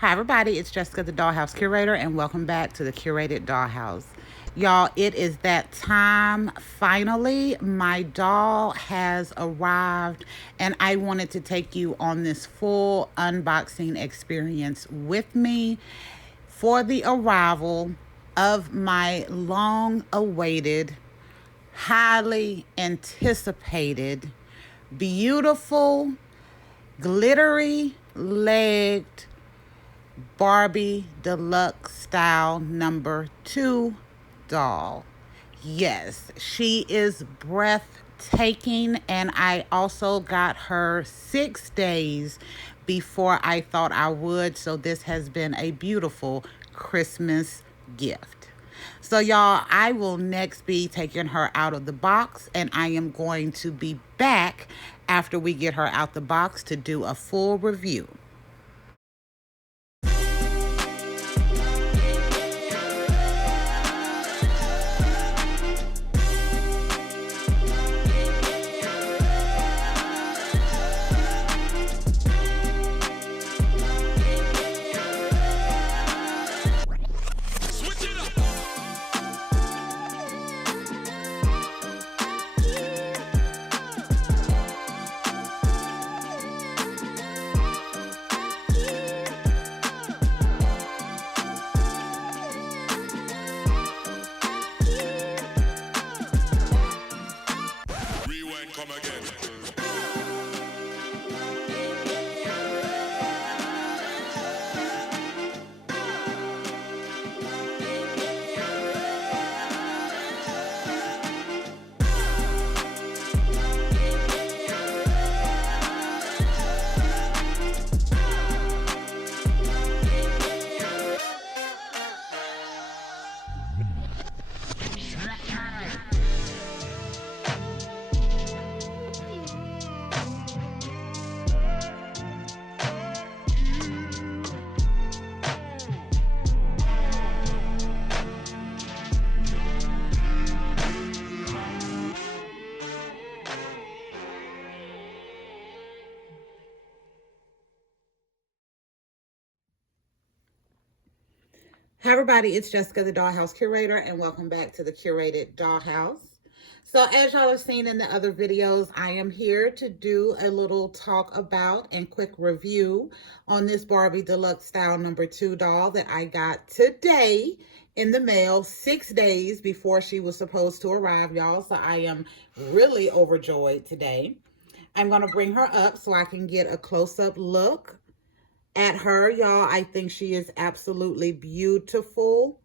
Hi everybody, it's Jessica the Dollhouse Curator and welcome back to the Curated Dollhouse. Y'all, it is that time. Finally, my doll has arrived and I wanted to take you on this full unboxing experience with me for the arrival of my long-awaited, highly anticipated, beautiful, glittery legged Barbie Deluxe Style number 2 doll. Yes, she is breathtaking, and I also got her 6 days before I thought I would, so this has been a beautiful Christmas gift. So y'all, I will next be taking her out of the box, and I am going to be back after we get her out the box to do a full review. Come again. Hi everybody, it's Jessica the Dollhouse Curator and welcome back to the Curated Dollhouse. So as y'all have seen in the other videos, I am here to do a little talk about and quick review on this Barbie Deluxe Style number 2 doll that I got today in the mail 6 days before she was supposed to arrive, y'all. So I am really overjoyed today. I'm going to bring her up so I can get a close-up look at her, y'all. I think she is absolutely beautiful.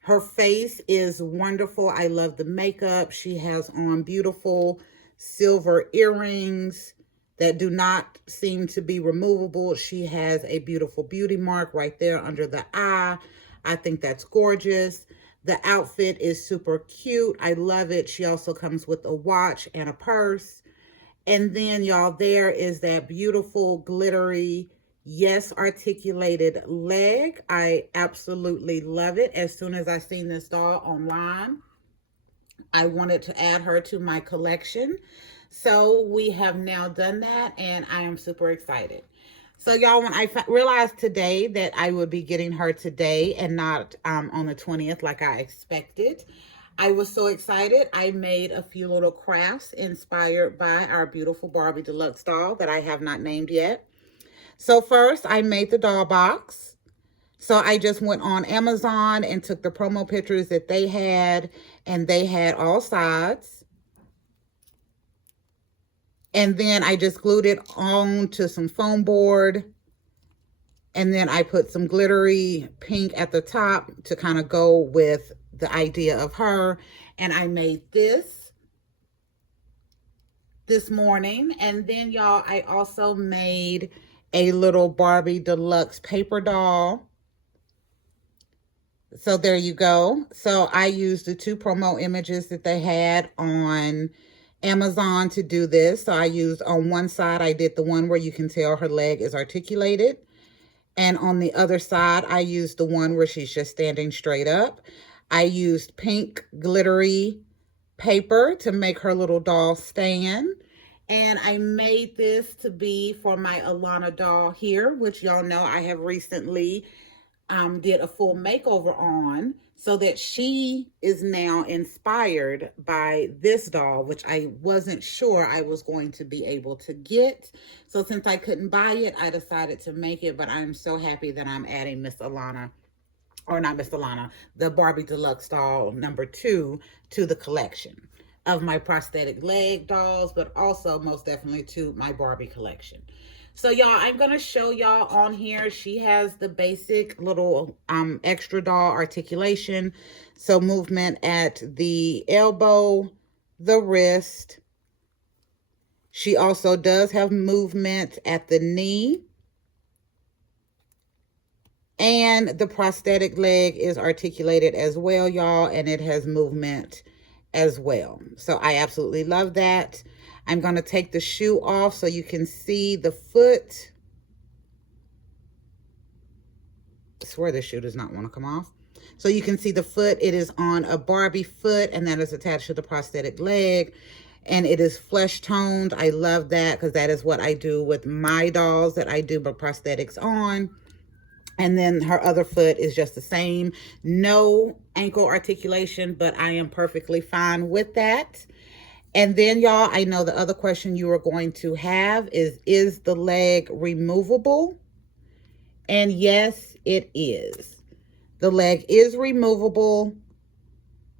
Her face is wonderful. I love the makeup. She has on beautiful silver earrings that do not seem to be removable. She has a beautiful beauty mark right there under the eye. I think that's gorgeous. The outfit is super cute. I love it. She also comes with a watch and a purse. And then, y'all, there is that beautiful, glittery, yes, articulated leg. I absolutely love it. As soon as I seen this doll online, I wanted to add her to my collection. So we have now done that, and I am super excited. So, y'all, when I realized today that I would be getting her today and not on the 20th like I expected, I was so excited. I made a few little crafts inspired by our beautiful Barbie Deluxe doll that I have not named yet. So first, I made the doll box. So I just went on Amazon and took the promo pictures that they had, and they had all sides. And then I just glued it on to some foam board. And then I put some glittery pink at the top to kind of go with the idea of her. And I made this morning. And then, y'all, I also made a little Barbie Deluxe paper doll. So there you go. So I used the 2 promo images that they had on Amazon to do this. So I used, on one side, I did the one where you can tell her leg is articulated. And on the other side, I used the one where she's just standing straight up. I used pink glittery paper to make her little doll stand. And I made this to be for my Alana doll here, which y'all know I have recently did a full makeover on, so that she is now inspired by this doll, which I wasn't sure I was going to be able to get. So since I couldn't buy it, I decided to make it, but I'm so happy that I'm adding Miss Alana, or not Miss Alana, the Barbie Deluxe Style #2 to the collection of my prosthetic leg dolls, but also most definitely to my Barbie collection. So y'all, I'm going to show y'all on here. She has the basic little extra doll articulation. So movement at the elbow, the wrist. She also does have movement at the knee. And the prosthetic leg is articulated as well, y'all, and it has movement as well. So I absolutely love that. I'm going to take the shoe off so you can see the foot. I swear this shoe does not want to come off. So you can see the foot. It is on a Barbie foot, and that is attached to the prosthetic leg. And it is flesh toned. I love that because that is what I do with my dolls that I do but prosthetics on. And then her other foot is just the same. No ankle articulation, but I am perfectly fine with that. And then, y'all, I know the other question you are going to have is the leg removable? And yes, it is. The leg is removable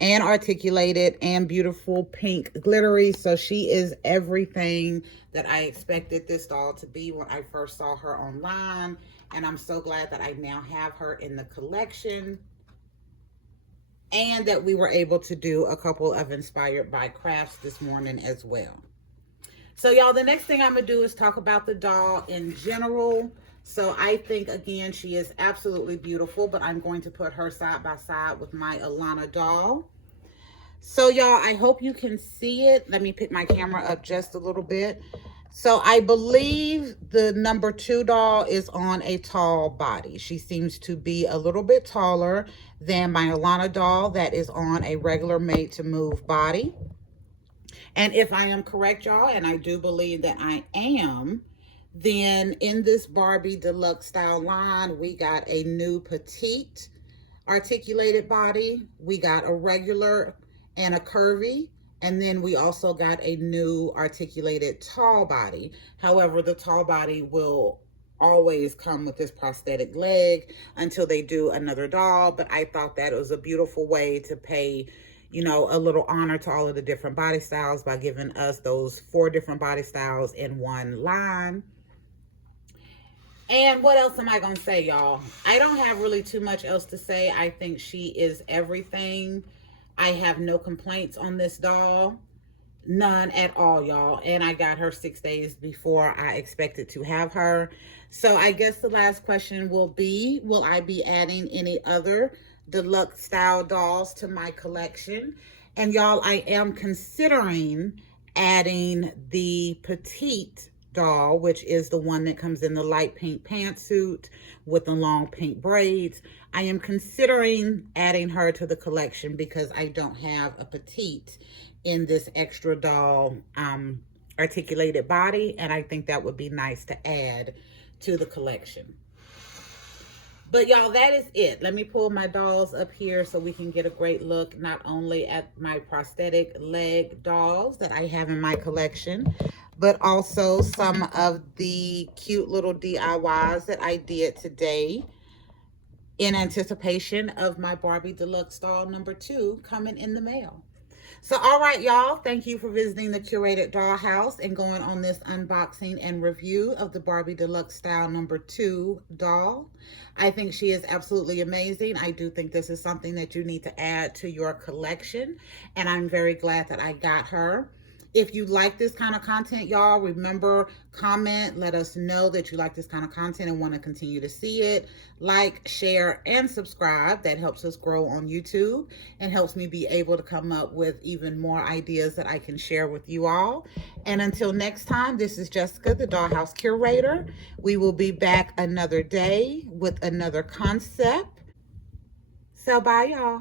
and articulated and beautiful pink glittery. So she is everything that I expected this doll to be when I first saw her online. And I'm so glad that I now have her in the collection, and that we were able to do a couple of Inspired by crafts this morning as well. So y'all, the next thing I'm gonna do is talk about the doll in general. So I think, again, she is absolutely beautiful, but I'm going to put her side by side with my Alana doll. So y'all, I hope you can see it. Let me pick my camera up just a little bit. So I believe the #2 doll is on a tall body. She seems to be a little bit taller than my Alana doll that is on a regular made to move body. And if I am correct, y'all, and I do believe that I am, then in this Barbie Deluxe Style line, we got a new petite articulated body. We got a regular and a curvy. And then we also got a new articulated tall body. However, the tall body will always come with this prosthetic leg until they do another doll. But I thought that it was a beautiful way to pay, you know, a little honor to all of the different body styles by giving us those 4 different body styles in one line. And what else am I going to say, y'all? I don't have really too much else to say. I think she is everything. I have no complaints on this doll. None at all, y'all. And I got her 6 days before I expected to have her. So I guess the last question will be, will I be adding any other deluxe style dolls to my collection? And y'all, I am considering adding the petite doll, which is the one that comes in the light pink pantsuit with the long pink braids. I am considering adding her to the collection because I don't have a petite in this extra doll articulated body, and I think that would be nice to add to the collection. But y'all, that is it. Let me pull my dolls up here so we can get a great look not only at my prosthetic leg dolls that I have in my collection, but also some of the cute little DIYs that I did today in anticipation of my Barbie Deluxe Style #2 coming in the mail. So, all right, y'all, thank you for visiting the Curated Dollhouse and going on this unboxing and review of the Barbie Deluxe Style #2 doll. I think she is absolutely amazing. I do think this is something that you need to add to your collection, and I'm very glad that I got her. If you like this kind of content, y'all, remember, comment, let us know that you like this kind of content and want to continue to see it. Like, share, and subscribe. That helps us grow on YouTube and helps me be able to come up with even more ideas that I can share with you all. And until next time, this is Jessica, the Dollhouse Curator. We will be back another day with another concept. So bye, y'all.